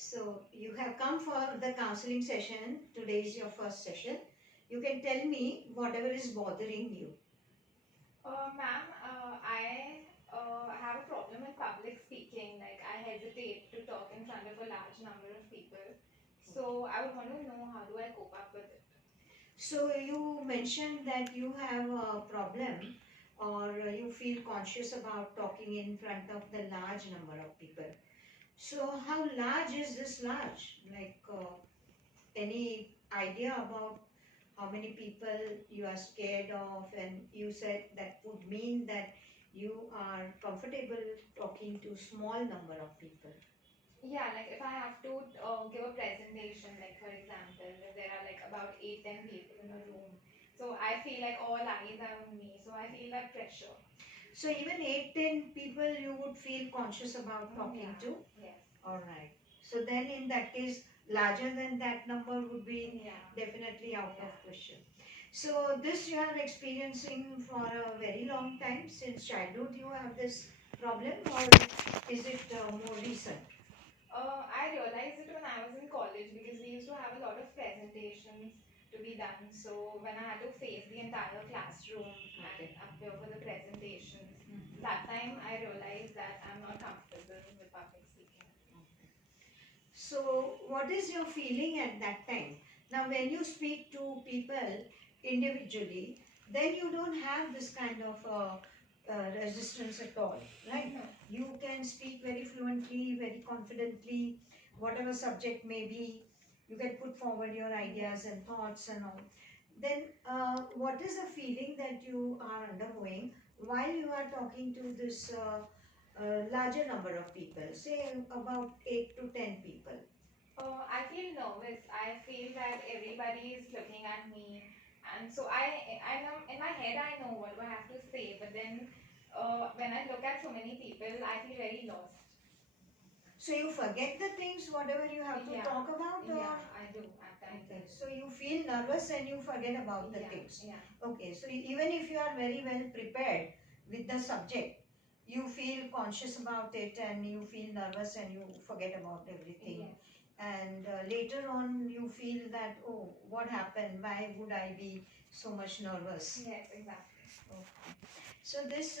So you have come for the counseling session. Today is your first session. You can tell me whatever is bothering you. Ma'am, I have a problem with public speaking. Like, I hesitate to talk in front of a large number of people. So, I would want to know how do I cope up with it? So you mentioned that you have a problem or you feel conscious about talking in front of the large number of people. So how large is this large? Any idea about how many people you are scared of? And you said that would mean that you are comfortable talking to small number of people. Yeah, like if I have to give a presentation, like for example, if there are like about 8, 10 people in a room, so I feel like all eyes are on me, so I feel that pressure. So even 8, 10 people you would feel conscious about talking Yeah, to? yes. Alright. So then in that case, larger than that number would be Yeah, definitely out yeah. of question. So this you are experiencing for a very long time, since childhood you have this problem, or is it more recent? I realized it when I was in college because we used to have a lot of presentations to be done. So when I had to face the entire classroom and Okay. appear for the presentations, Mhm. that time I realized that I'm not comfortable with public speaking. So, what is your feeling at that time? Now, when you speak to people individually, then you don't have this kind of resistance at all, right? No. You can speak very fluently, very confidently, whatever subject may be. You can put forward your ideas and thoughts and all. Then, what is the feeling that you are undergoing while you are talking to this larger number of people, say about 8 to 10 people? I feel nervous. I feel that everybody is looking at me, and so I know in my head I know what do I have to say, but then when I look at so many people, I feel very lost. So you forget the things, whatever you have to Yeah, talk about, or yeah, I do at times. okay, so you feel nervous and you forget about the Yeah, things. yeah. Okay, so even if you are very well prepared with the subject, you feel conscious about it and you feel nervous and you forget about everything. Yes. And later on, you feel that, oh, what happened? Why would I be so much nervous? Yes, exactly. Okay. So this,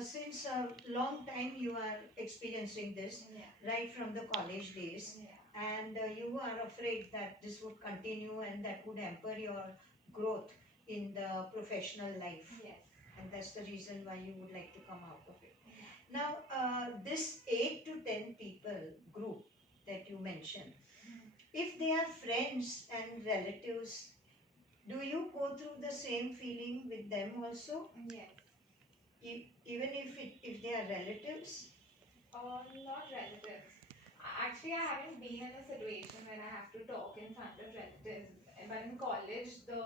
since a long time you are experiencing this, Yeah. right from the college days, Yeah. and you are afraid that this would continue and that would hamper your growth in the professional life. Yes. And that's the reason why you would like to come out of it. Yeah. Now, this 8 to 10 people group that you mentioned, if they are friends and relatives, do you go through the same feeling with them also? Yes. Even if they are relatives? Not relatives. Actually, I haven't been in a situation where I have to talk in front of relatives. But in college, the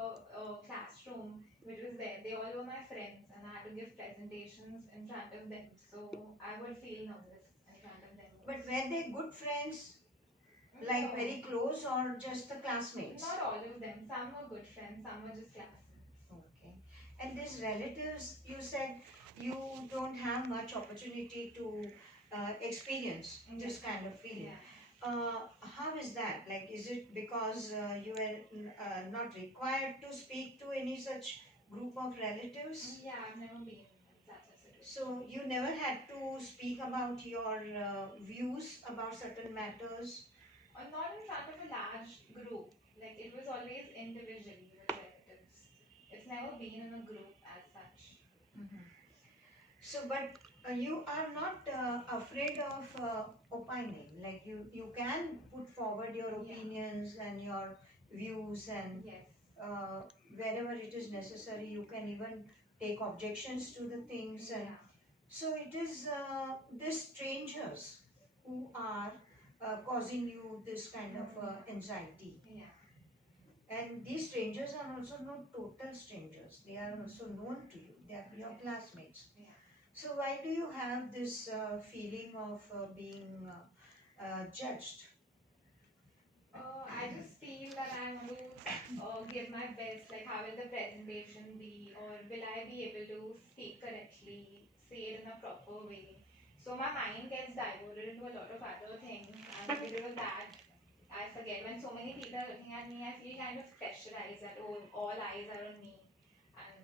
classroom which was there, they all were my friends, and I had to give presentations in front of them. So I would feel nervous in front of them But also. were they good friends, like No, very close, or just the classmates? not all of them. Some were good friends, some were just classmates. Okay. And these relatives, you said you don't have much opportunity to experience this kind of feeling. Yeah. How is that? Like, is it because you were not required to speak to any such group of relatives? Yeah, I've never been in such a situation. So you never had to speak about your views about certain matters? Not in front of a large group. Like it was always individually with relatives. It's never been in a group as such. Mhm. So, but you are not afraid of opining. Like you can put forward your Yeah. opinions and your views, and Yes. wherever it is necessary, you can even take objections to the things. And Yeah. so it is these strangers who are causing you this kind of anxiety. Yeah. And these strangers are also not total strangers. They are also known to you. They are your classmates. Yeah. So why do you have this feeling of being judged? I just feel that I want to give my best. Like, how will the presentation be, or will I be able to speak correctly, say it in a proper way? So my mind gets diverted into a lot of other things, and because of that, I forget. When so many people are looking at me, I feel kind of pressurized that oh, all eyes are on me, and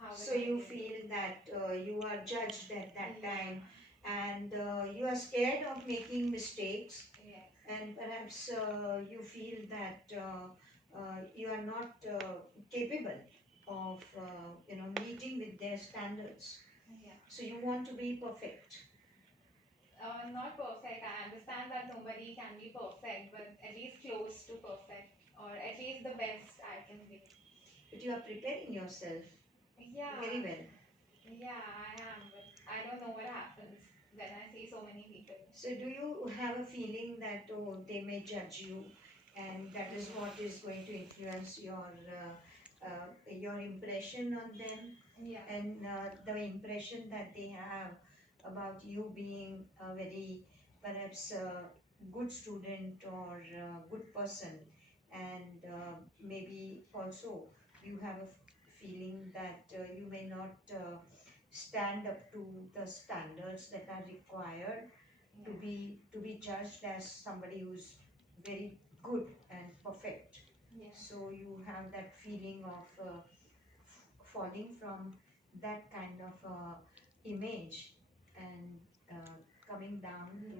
how will So I you be able feel to? that you are judged at that Yeah. time, and you are scared of making mistakes, Yes. and perhaps you feel that you are not capable of meeting with their standards. Yeah. So you want to be perfect, Not perfect. I understand that nobody can be perfect, but at least close to perfect, or at least the best I can be. but you are preparing yourself Yeah, very well. yeah, I am, but I don't know what happens when I see so many people. So do you have a feeling that oh they may judge you, and that is what is going to influence your impression on them, Yeah, and the impression that they have about you being a very perhaps good student or good person, and maybe also you have a feeling that you may not stand up to the standards that are required to yeah, be judged as somebody who's very good and perfect. yeah, So you have that feeling of falling from that kind of image, and coming down to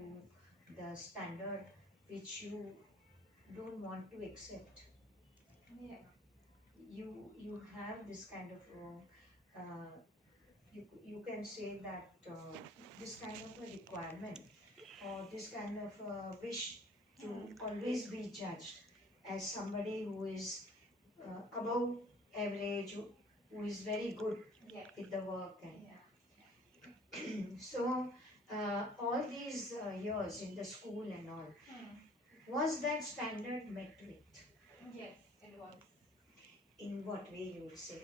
yeah, the standard which you don't want to accept. yeah, You have this kind of you can say that this kind of a requirement, or this kind of wish to always be judged as somebody who is above average, who is very good yes, with the work. yeah. And so all these years in the school and all, Hmm. was that standard met with? Yes, it was. In what way you would say?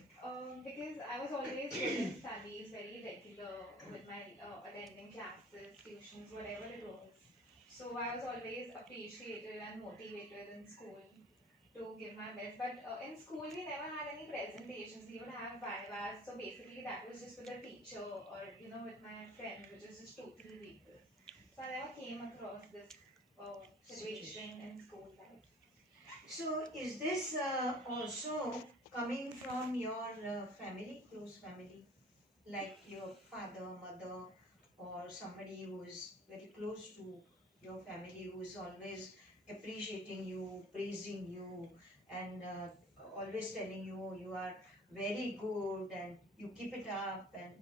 Because I was always good in studies, very regular with my attending classes, tuitions, whatever it was. So I was always appreciated and motivated in school to give my best. But in school, we never had any presentations. We would have vivas. So basically, that was just with the teacher or with my friends, which is just 2, 3 people. So I never came across this Situation. situation in school life. So is this also coming from your family, close family, like your father, mother, or somebody who is very close to your family, who is always appreciating you, praising you, and always telling you, "Oh, you are very good and you keep it up." And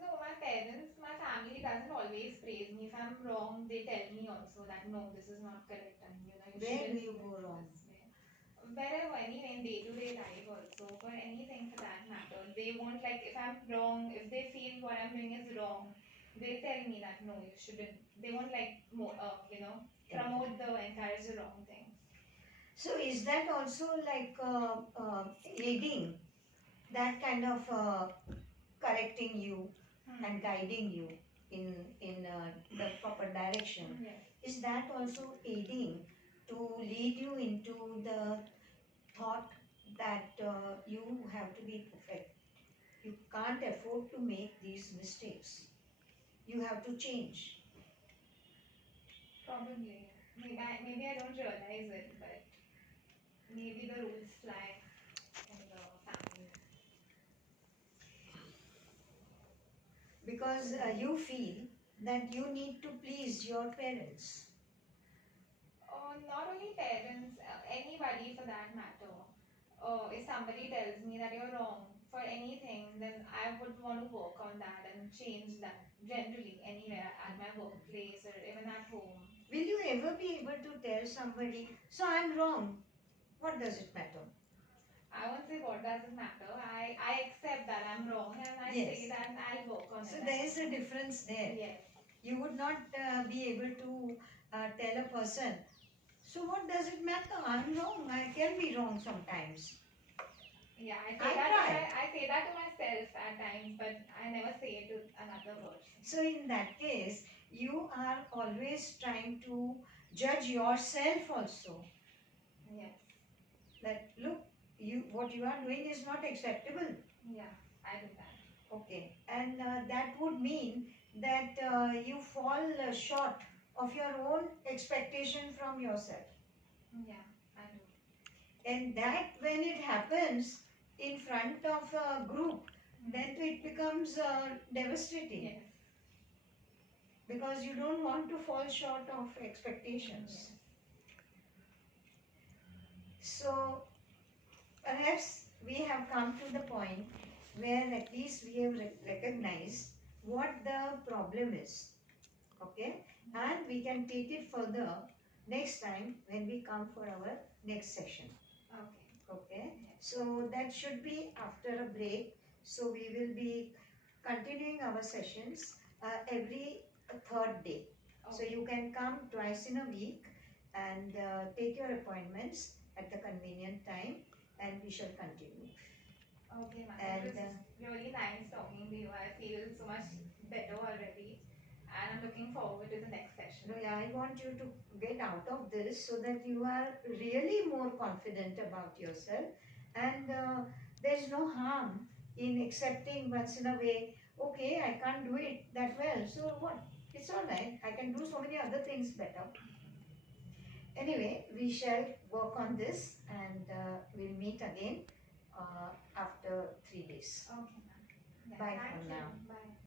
No, my parents, my family doesn't always praise me. If I'm wrong, they tell me also that no, this is not correct and you where do shouldn't you do go it wrong? this way. Wherever, anyway, in day-to-day life also, for anything for that matter, they won't like if I'm wrong, if they feel what I'm doing is wrong, they tell me that no, you shouldn't. They won't like promote encourage the wrong things. So is that also like aiding, that kind of correcting you and guiding you in the proper direction? Yes. Is that also aiding to lead you into the thought that you have to be perfect? You can't afford to make these mistakes. You have to change. Probably. Maybe I don't realize it, but maybe the rules fly in the family. Because you feel that you need to please your parents. Not only parents, anybody for that matter. If somebody tells me that you're wrong for anything, then I would want to work on that and change that generally anywhere at my workplace or even at home. Will you ever be able to tell somebody, so I'm wrong? What does it matter? I won't say what does it matter. I accept that I'm wrong and I Yes. say that I'll work on So it. there is a difference there. Yes. You would not be able to tell a person, so what does it matter? I'm wrong. I can be wrong sometimes. Yeah, I I say that to myself at times, but I never say it to another person. So in that case, you are always trying to judge yourself also. Yes. That look, what you are doing is not acceptable. Yeah, I do that. Okay, and that would mean that you fall short of your own expectation from yourself. Yeah, I do. And that when it happens in front of a group, then it becomes devastating Yes. because you don't want to fall short of expectations. Yes. So perhaps we have come to the point where at least we have recognized what the problem is. Okay, and we can take it further next time when we come for our next session. Okay. Okay, Yes. so that should be after a break. So we will be continuing our sessions every third day. So Okay. you can come twice in a week and take your appointments at the convenient time, and we shall continue. Okay, ma'am. And It was really nice talking to you. I feel so much better already. And I'm looking forward to the next session. I want you to get out of this so that you are really more confident about yourself, and there's no harm in accepting once in a way, okay, I can't do it that well, so what? It's all right. I can do so many other things better. Anyway, we shall work on this, and we'll meet again after 3 days. Okay, ma'am. Yeah, Bye thank for you. now. Bye.